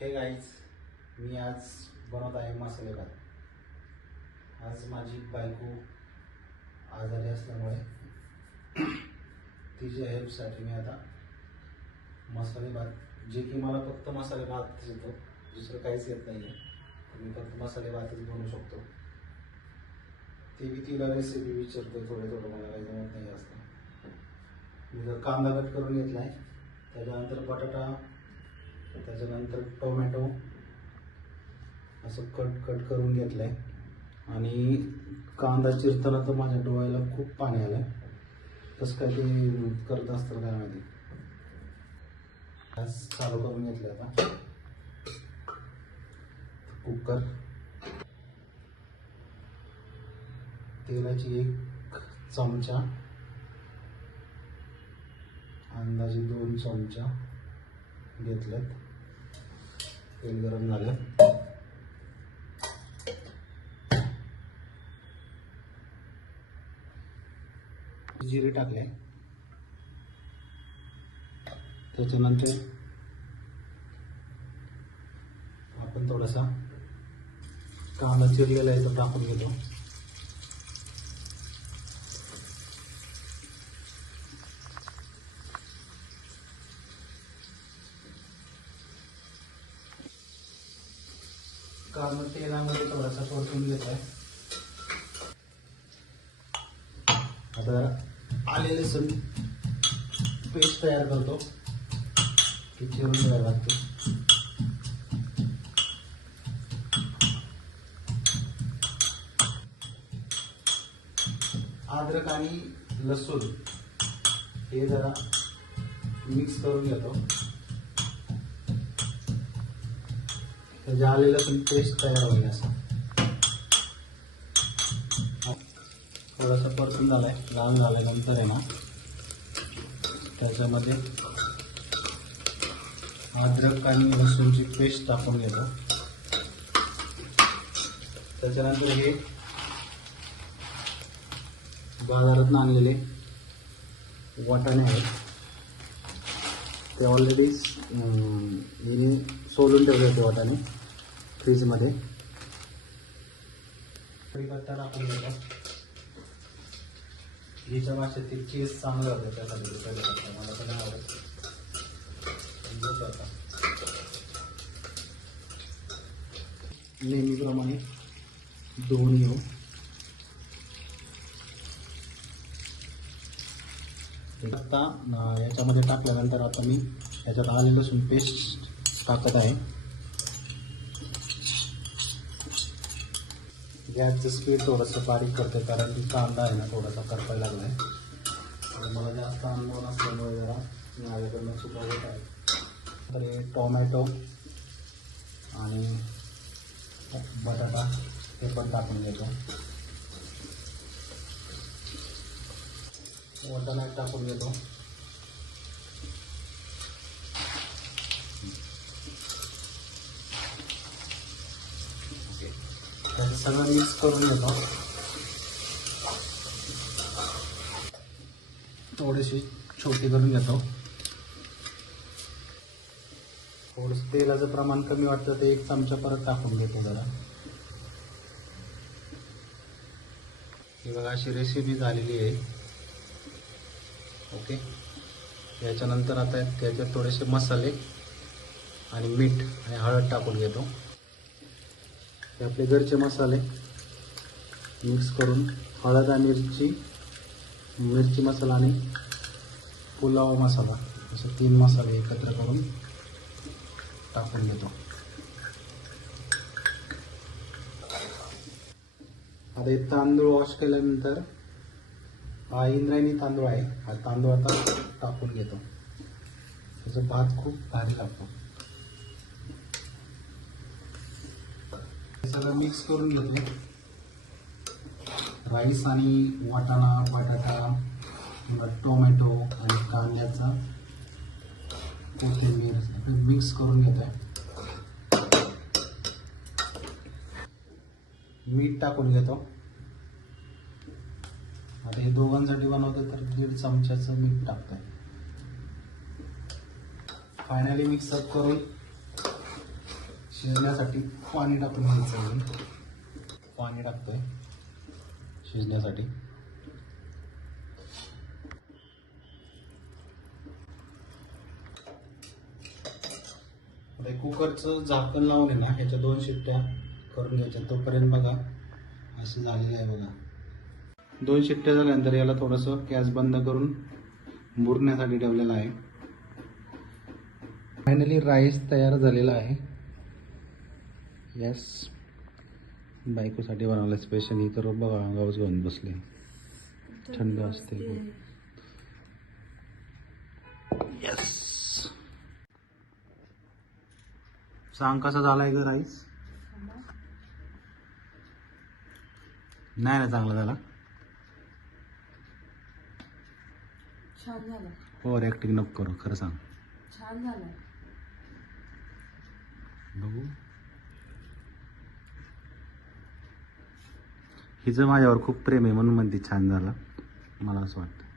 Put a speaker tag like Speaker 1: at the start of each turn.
Speaker 1: हे गाईज मी आज बनवत आहे मसाले भात आज माझी बायको आजारी असल्यामुळे तिच्या हेल्पसाठी मी आता मसाले भात जे की मला फक्त मसाले भात येतो दुसरं काहीच येत नाही आहे मी फक्त मसाले भातच बनवू शकतो. ते मी तिला रेसिपी विचारतो थोडं थोडं मला काही जमत नाही असतं मी जर कांदा कट करून घेतला आहे त्याच्यानंतर बटाटा त्याच्यानंतर टोमॅटो असं कट कट करून घेतलं आहे आणि कांदा चिरताना तर माझ्या डोळ्याला खूप पाणी आलं कसं काय ते करत असतं काय माहिती? गॅस चालू करून घेतलं आता. कुकर. तेलाची एक चमचा. अंदाजे दोन चमचा घेतल्यात तेल गरम झालं. जिरे टाकले. त्याच्यानंतर आपण थोडासा कांदा चिरलेला आहे तो टाकून घेतो. कांदा तेलामध्ये थोडासा परतून घेत आहे तर आले लसूण पेस्ट तयार करतो. ती चिरून घ्यावी लागते? अद्रक आणि लसूण हे जरा मिक्स करून घेतो. त्याच्या आलेलं पण पेस्ट तयार होईल असं. थोडासा परतून आहे लाल झाल्यानंतर आहे ना. त्याच्यामध्ये अद्रक आणि लसूणची पेस्ट टाकून घेतो. त्याच्यानंतर हे बाजारातून आणलेले वाटाणे आहेत. ते ऑलरेडी हिने सोलून ठेवले होते वाटाणे फ्रीजमध्ये. कढीपत्ता टाकून घेतो हिच्या भाषेत केस चांगलं होतं त्यासाठी ते कढीपत्ता मला पण आवडत. नेहमीप्रमाणे दोन येऊ हो. आता याच्यामध्ये टाकल्यानंतर आता मी याच्यात आले लसूण पेस्ट टाकत आहे. गॅसचं स्पीड थोडंसं बारीक करते कारण की कांदा आहे ना थोडासा करपायला लागला आहे मला जास्त अनुभव नसल्यामुळे जरा माझ्याकडनं चुका होत आहे तर हे टोमॅटो आणि बटाटा हे पण टाकून घेतो. वटाणा टाकून घेतो. त्याचं सगळं मिक्स करून घेतो थोडीशी छोटी करून घेतो थोडस तेलाचं प्रमाण कमी वाटतं ते एक चमचा परत टाकून घेतो जरा ही बघा अशी रेसिपी झालेली आहे ओके याच्यानंतर आता त्याच्यात थोडेसे मसाले आणि मीठ आणि हळद टाकून घेतो हे आपले घरचे मसाले. मिक्स करून हळद आणि मिरची मिरची मसाला आणि पुलाव मसाला असे तीन मसाले एकत्र करून टाकून घेतो. आता हे तांदूळ वॉश केल्यानंतर हा इंद्रायणी तांदूळ आहे. हा तांदूळ आता टाकून घेतो. त्याचा भात खूप भारी लागतो. सगळं मिक्स करून घेतले. राईस आणि वाटाणा बटाटा टोमॅटो आणि कांद्याचा कोथिंबीर मिक्स करून घेत आहे मीठ टाकून घेतो. आता हे दोघांसाठी बनवतो तर दीड चमच्याचं मीठ टाकतोय. फायनली मिक्सअप करून शिजण्यासाठी पाणी टाकून घ्यायचं आहे. पाणी टाकतोय. शिजण्यासाठी. कुकरचं झाकण लावून आहे ना ह्याच्या दोन शिट्ट्या करून घ्यायच्या. तोपर्यंत बघा असं झालेलं आहे बघा. दोन शिट्ट्या झाल्यानंतर याला थोडंसं गॅस बंद करून मुरण्यासाठी ठेवलेलं आहे. फायनली राईस तयार झालेला आहे. यस बायकोसाठी बनवलं स्पेशल ही तर बघा अंगावर घेऊन बसले. थंड असते यस सांग कसा झालाय ग राईस? नाही ना चांगला झाला.
Speaker 2: छान झालं.
Speaker 1: ओव्हर ॲक्टिंग नको करू खरं सांग.
Speaker 2: छान झालं.
Speaker 1: बघू. हिचं माझ्यावर खूप प्रेम आहे म्हणून म्हणते छान झाला. मला असं वाटतं.